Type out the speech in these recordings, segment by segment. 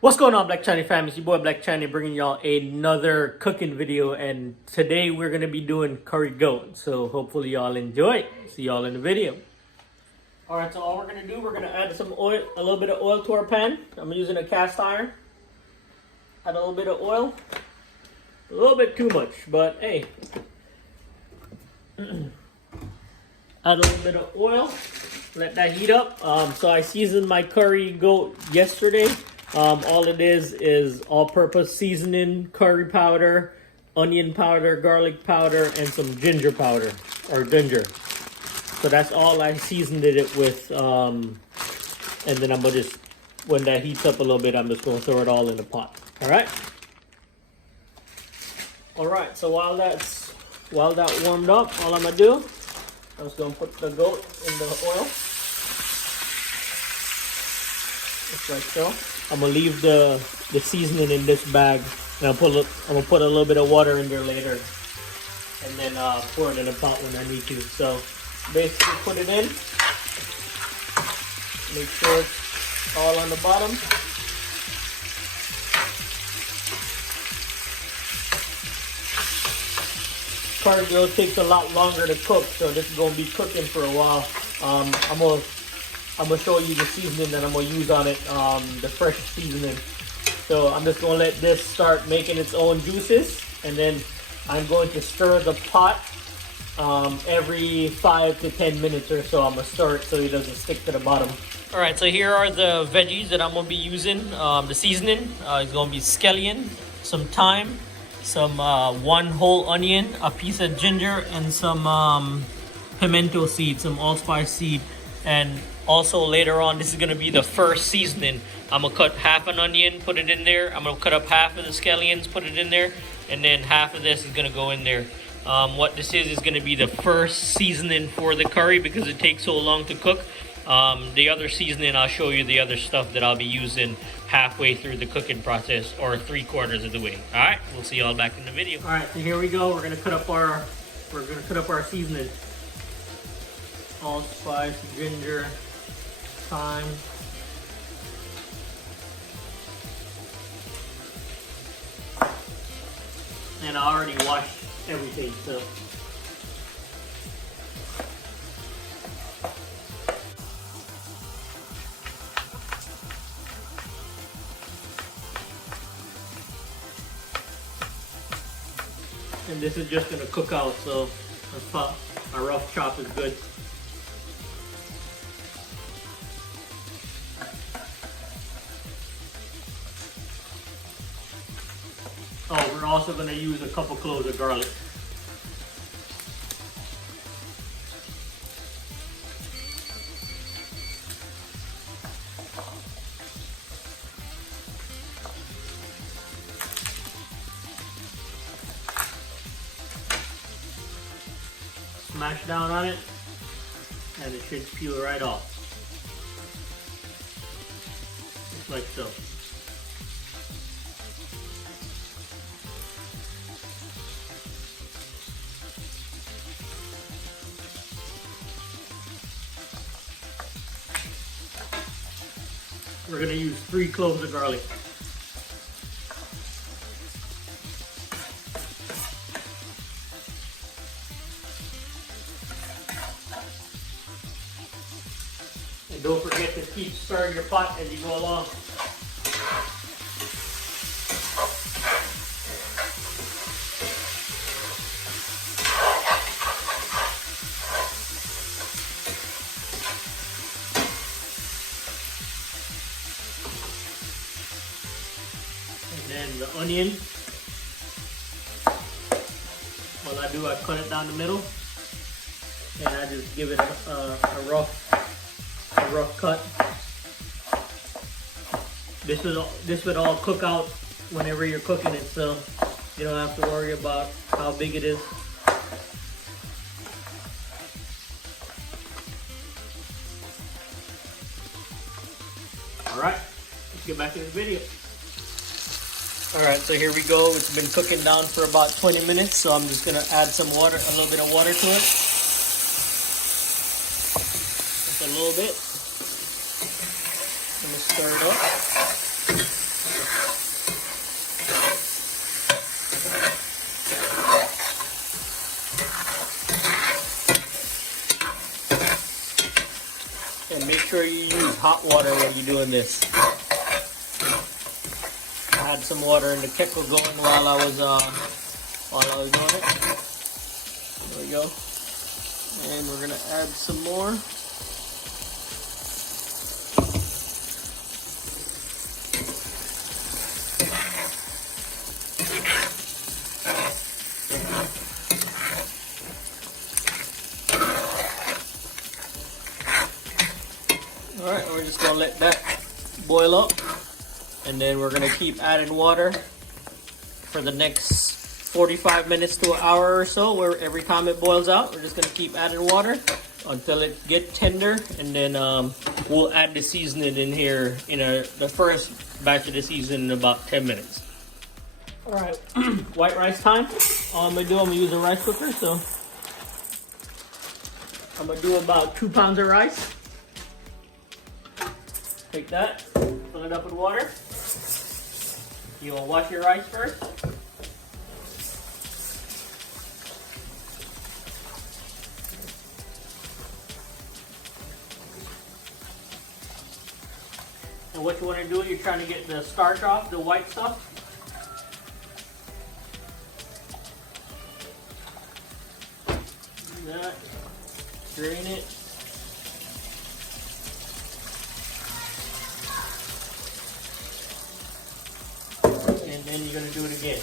What's going on, BlackChineyFam? It's your boy BlackChiney bringing y'all another cooking video, and today we're gonna be doing curry goat. So hopefully y'all enjoy. See y'all in the video. All right, so all we're gonna do, we're gonna add some oil, a little bit of oil to our pan. I'm using a cast iron. Add a little bit of oil, a little bit too much, but hey. Add a little bit of oil. Let that heat up. So I seasoned my curry goat yesterday. All it is all-purpose seasoning, curry powder, onion powder, garlic powder, and some ginger powder, or ginger. So that's all I seasoned it with. And then I'm gonna just, when that heats up a little bit, I'm just gonna throw it all in the pot. All right. All right. So while that warmed up, all I'm gonna do, I'm just gonna put the goat in the oil. Just like so. I'm gonna leave the seasoning in this bag, and I'm gonna put a little bit of water in there later, and then pour it in a pot when I need to. So basically, put it in. Make sure it's all on the bottom. Curry goat takes a lot longer to cook, so this is gonna be cooking for a while. I'm gonna show you the seasoning that I'm gonna use on it, the fresh seasoning. So I'm just gonna let this start making its own juices, and then I'm going to stir the pot every 5 to 10 minutes or so. I'm gonna stir it so it doesn't stick to the bottom. All right, so here are the veggies that I'm gonna be using. The seasoning is gonna be scallion, some thyme, some 1 whole onion, a piece of ginger, and some pimento seed, some allspice seed. And also later on, this is gonna be the first seasoning. I'm gonna cut half an onion, put it in there. I'm gonna cut up half of the scallions, put it in there, and then half of this is gonna go in there. What this is gonna be the first seasoning for the curry because it takes so long to cook. The other seasoning, I'll show you the other stuff that I'll be using halfway through the cooking process, or 3/4 of the way. All right, we'll see y'all back in the video. All right, so here we go. We're gonna cut up our seasoning. Allspice, ginger, thyme. And I already washed everything, so. And this is just gonna cook out, so a rough chop is good. Oh, we're also going to use a couple cloves of garlic. Smash down on it, and it should peel right off. Just like so. We're going to use 3 cloves of garlic. And don't forget to keep stirring your pot as you go along. And the onion, what I do, I cut it down the middle, and I just give it a rough cut. This would all cook out whenever you're cooking it, so you don't have to worry about how big it is. All right, let's get back to the video. All right, so here we go. It's been cooking down for about 20 minutes, so I'm just gonna add some water, a little bit of water to it. Just a little bit. I'm gonna stir it up. sure you use hot water when you're doing this. I had some water in the kettle going while I was doing it. There we go. And we're gonna add some more. Alright, we're just gonna let that boil up, and then we're gonna keep adding water for the next 45 minutes to an hour or so, where every time it boils out, we're just gonna keep adding water until it gets tender, and then we'll add the seasoning in here in the first batch of the seasoning in about 10 minutes. Alright, white rice time. All I'm gonna use a rice cooker, so I'm gonna do about 2 pounds of rice. Take that, fill it up with water. You will wash your rice first. And what you want to do, you're trying to get the starch off, the white stuff. Do that. Drain it. And then you're going to do it again.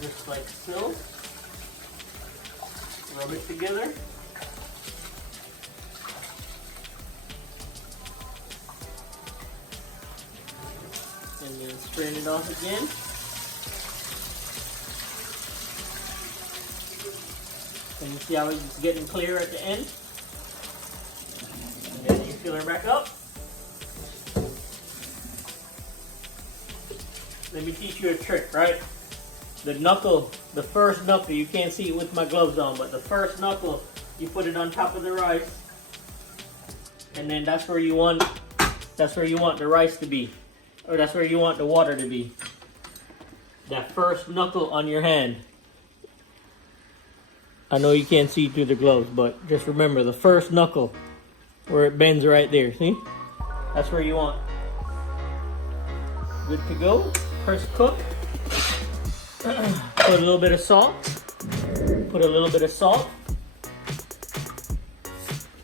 Just like so. Rub it together. And then strain it off again. And you see how it's getting clear at the end? And then you fill it back up. Let me teach you a trick, right? The knuckle, the first knuckle, you can't see it with my gloves on, but the first knuckle, you put it on top of the rice. And then that's where you want the rice to be. Or that's where you want the water to be. That first knuckle on your hand. I know you can't see through the gloves, but just remember the first knuckle where it bends right there. See? That's where you want. Good to go. First cook. Put a little bit of salt. Put a little bit of salt.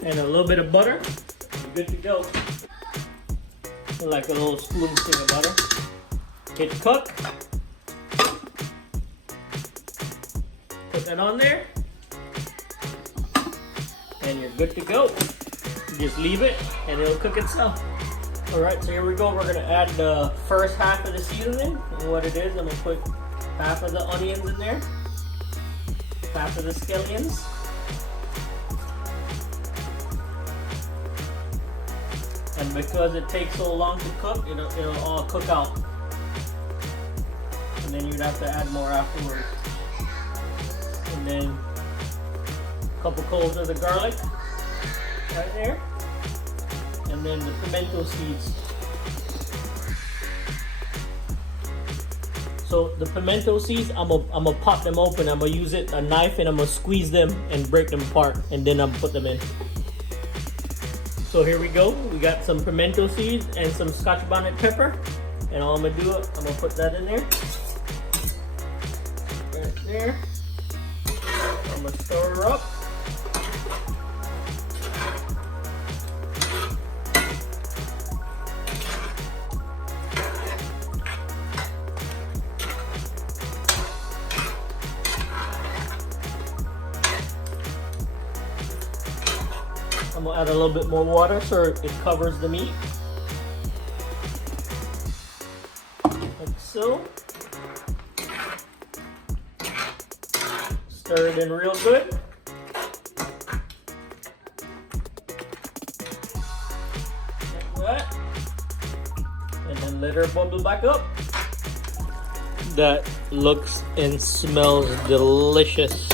And a little bit of butter. Good to go. Like a little spoonful of butter. Hit cook. Put that on there. And you're good to go. You just leave it and it'll cook itself. Alright, so here we go. We're going to add the first half of the seasoning. And what it is, I'm going to put half of the onions in there. Half of the scallions. And because it takes so long to cook, it'll all cook out. And then you'd have to add more afterwards. And then a couple cloves of the garlic right there. And then the pimento seeds. So the pimento seeds, I'm gonna pop them open. I'm gonna use a knife and I'm gonna squeeze them and break them apart, and then I'm put them in. So here we go. We got some pimento seeds and some Scotch bonnet pepper. And all I'm gonna do, I'm gonna put that in there. Right there. I'm gonna stir her up. I'm gonna add a little bit more water so it covers the meat. Like so. Stir it in real good. Like that. And then let her bubble back up. That looks and smells delicious.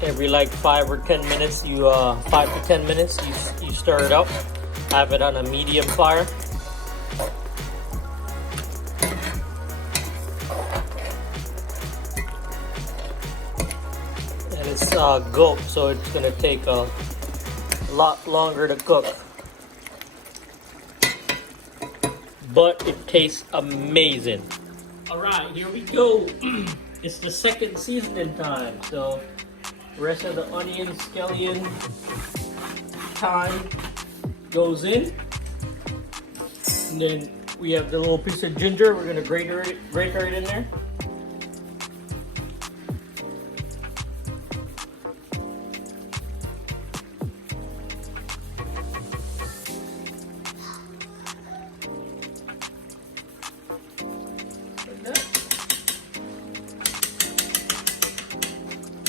Every like 5 or 10 minutes, 5 to 10 minutes, you stir it up. Have it on a medium fire. it's goat, so it's gonna take a lot longer to cook. But it tastes amazing. Alright, here we go. It's the second seasoning time. So rest of the onion, scallion, thyme goes in. And then we have the little piece of ginger. We're gonna grate it in there.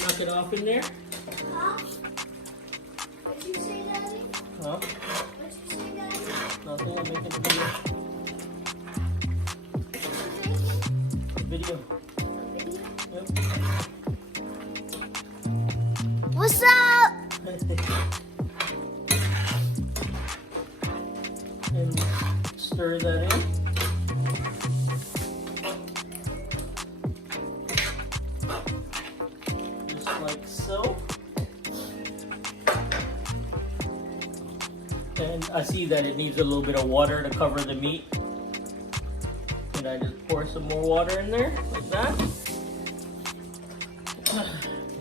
Knock it off in there. Huh? What you say, Daddy? Huh? What you say, Daddy? Nothing, I'm making a video. Video. Yep. What's up? And stir that in. Just like so. And I see that it needs a little bit of water to cover the meat. And I just pour some more water in there, like that.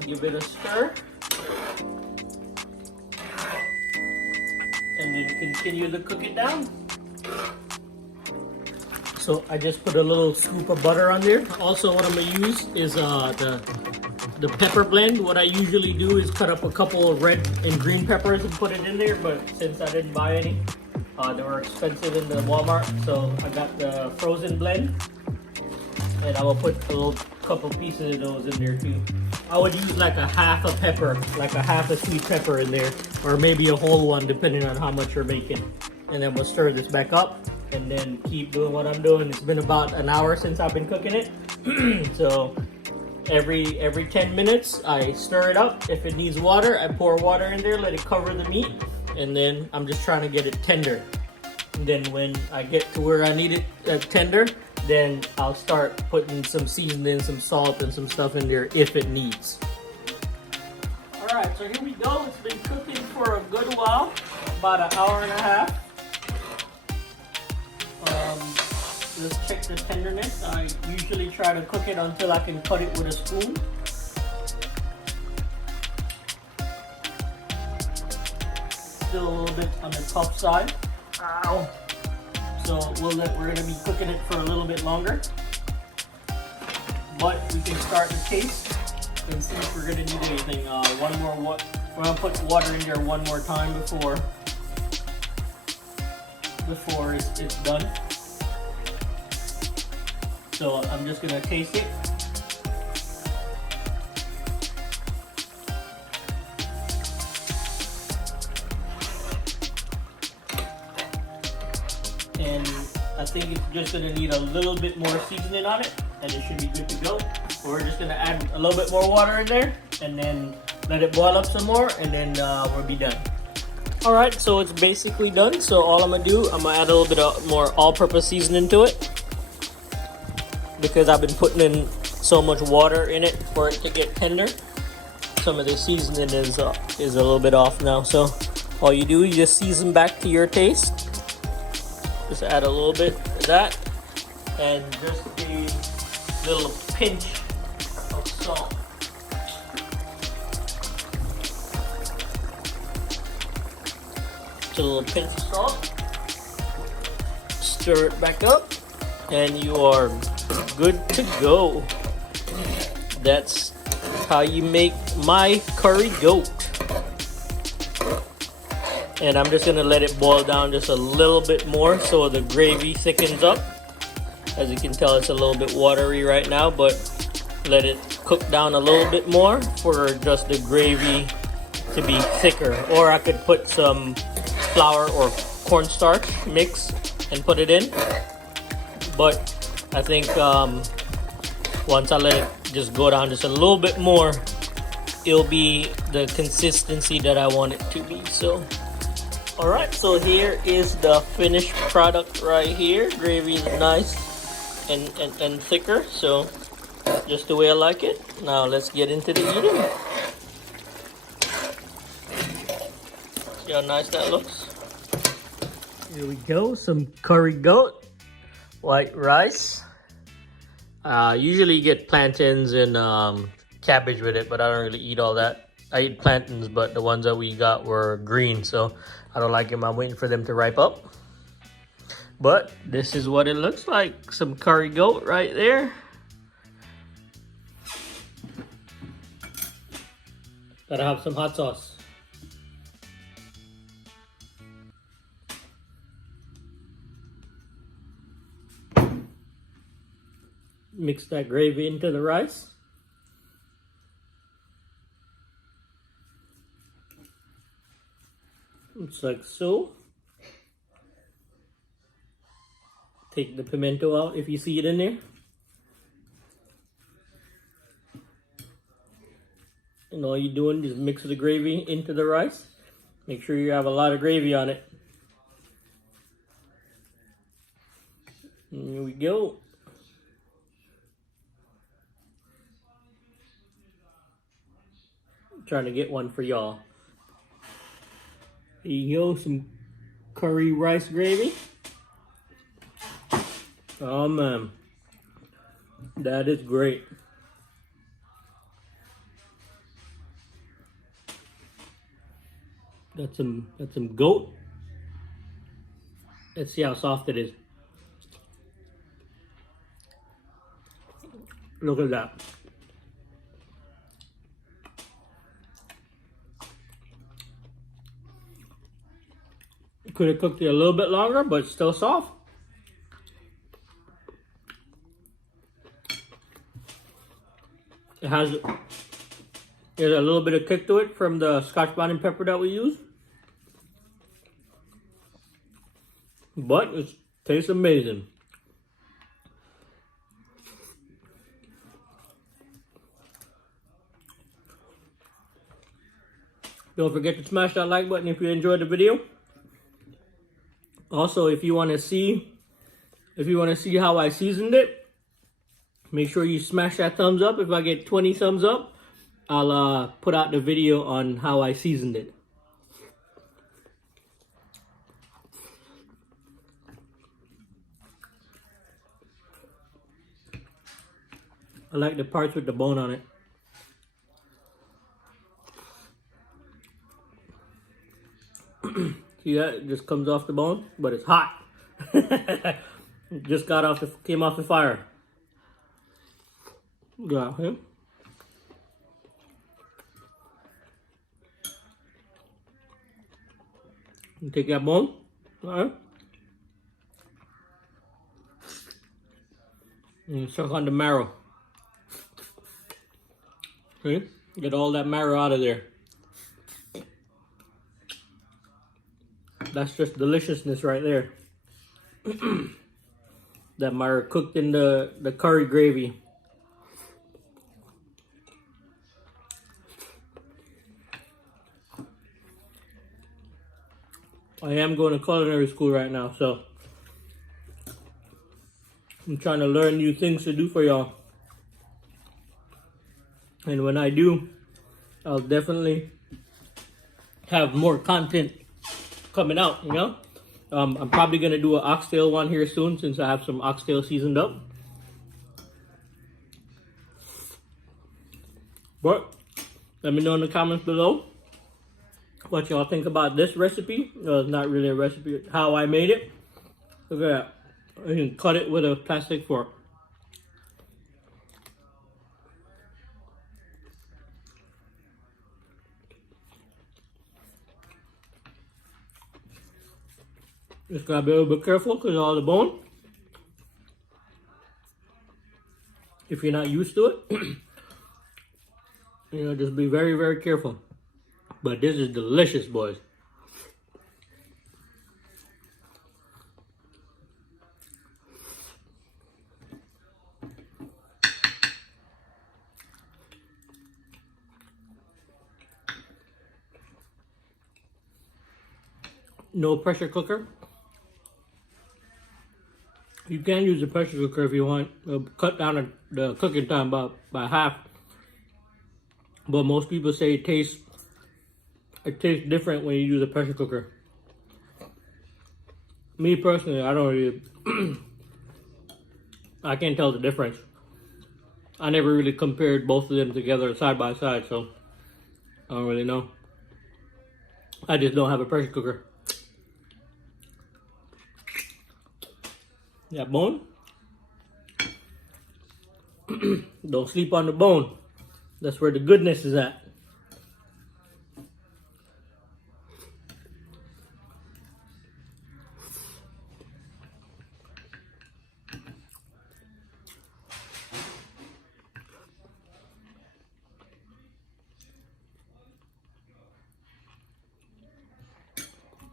Give it a stir. And then continue to cook it down. So I just put a little scoop of butter on there. Also what I'm gonna use is the pepper blend. What I usually do is cut up a couple of red and green peppers and put it in there, but since I didn't buy any, they were expensive in the Walmart, so I got the frozen blend. And I will put a little couple pieces of those in there too. I would use like a half a pepper, like a half a sweet pepper in there, or maybe a whole one depending on how much you're making. And then we'll stir this back up and then keep doing what I'm doing. It's been about an hour since I've been cooking it. So every 10 minutes I stir it up. If it needs water, I pour water in there, let it cover the meat. And then I'm just trying to get it tender. And then when I get to where I need it tender, then I'll start putting some seasoning, some salt, and some stuff in there if it needs. Alright, so here we go. It's been cooking for a good while, about an hour and a half. Let's check the tenderness. I usually try to cook it until I can cut it with a spoon. Still a little bit on the tough side. Ow. So we're gonna be cooking it for a little bit longer. But we can start to taste and see if we're gonna need anything. We're gonna put water in there one more time before it's done. So I'm just gonna taste it. And I think it's just gonna need a little bit more seasoning on it, and it should be good to go. We're just gonna add a little bit more water in there, and then let it boil up some more, and then we'll be done. All right, so it's basically done. So all I'm gonna do, I'm gonna add a little bit of more all-purpose seasoning to it, because I've been putting in so much water in it for it to get tender. Some of the seasoning is a little bit off now. So all you do, you just season back to your taste. Just add a little bit of that, and just a little pinch of salt. Just a little pinch of salt. Stir it back up, and you are good to go. That's how you make my curry goat. And I'm just gonna let it boil down just a little bit more so the gravy thickens up. As you can tell, it's a little bit watery right now, but let it cook down a little bit more for just the gravy to be thicker. Or I could put some flour or cornstarch mix and put it in. But I think once I let it just go down just a little bit more, it'll be the consistency that I want it to be. So alright, so here is the finished product right here. Gravy is nice and thicker, so just the way I like it. Now let's get into the eating. See how nice that looks? Here we go, some curry goat, white rice. Usually you get plantains and cabbage with it, but I don't really eat all that. I eat plantains, but the ones that we got were green, so I don't like them. I'm waiting for them to ripe up. But this is what it looks like. Some curry goat right there. Gotta have some hot sauce. Mix that gravy into the rice. It's like so. Take the pimento out if you see it in there. And all you're doing is mix the gravy into the rice. Make sure you have a lot of gravy on it. And here we go. I'm trying to get one for y'all. Here you go, some curry rice gravy. Oh man, that is great. Got some goat. Let's see how soft it is. Look at that. Could have cooked it a little bit longer, but it's still soft. There's a little bit of kick to it from the Scotch bonnet pepper that we use. But it tastes amazing. Don't forget to smash that like button if you enjoyed the video. Also, if you want to see how I seasoned it, make sure you smash that thumbs up. If I get 20 thumbs up, I'll put out the video on how I seasoned it. I like the parts with the bone on it. See that? It just comes off the bone, but it's hot. It just came off the fire. Got him. Take that bone. Alright. And suck on the marrow. See? Get all that marrow out of there. That's just deliciousness right there. That marrow cooked in the curry gravy. I am going to culinary school right now, so I'm trying to learn new things to do for y'all. And when I do, I'll definitely have more content coming out, you know? I'm probably going to do an oxtail one here soon since I have some oxtail seasoned up. But let me know in the comments below what y'all think about this recipe. It's not really a recipe, how I made it. Look at that. I can cut it with a plastic fork. Just gotta be a little bit careful because of all the bone. If you're not used to it, you know, just be very, very careful. But this is delicious, boys. No pressure cooker. You can use a pressure cooker if you want. Cut down the cooking time by half. But most people say it tastes it tastes different when you use a pressure cooker. Me personally, I don't really, I can't tell the difference. I never really compared both of them together side by side, so I don't really know. I just don't have a pressure cooker. That bone? Don't sleep on the bone. That's where the goodness is at.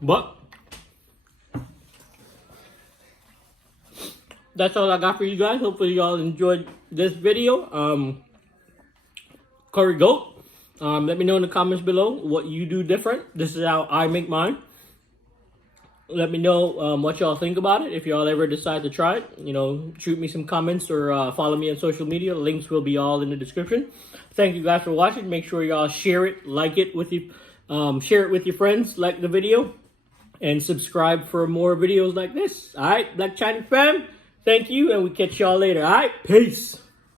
But that's all I got for you guys. Hopefully y'all enjoyed this video. Curry goat. Let me know in the comments below what you do different. This is how I make mine. Let me know what y'all think about it. If y'all ever decide to try it, you know, shoot me some comments or follow me on social media. Links will be all in the description. Thank you guys for watching. Make sure y'all share it, like it with you, share it with your friends, like the video, and subscribe for more videos like this. All right, BlackChineyFam, thank you, and we catch y'all later. All right, peace.